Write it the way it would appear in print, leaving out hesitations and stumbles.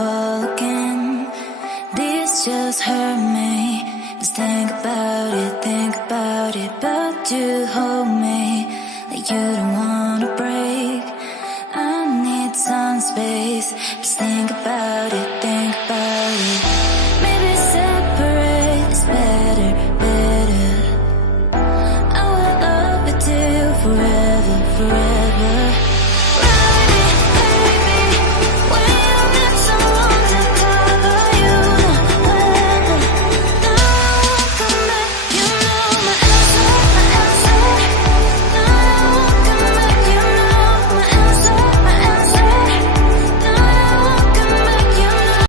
fall again. This just hurt me. Just think about it, but you hold me like you don't want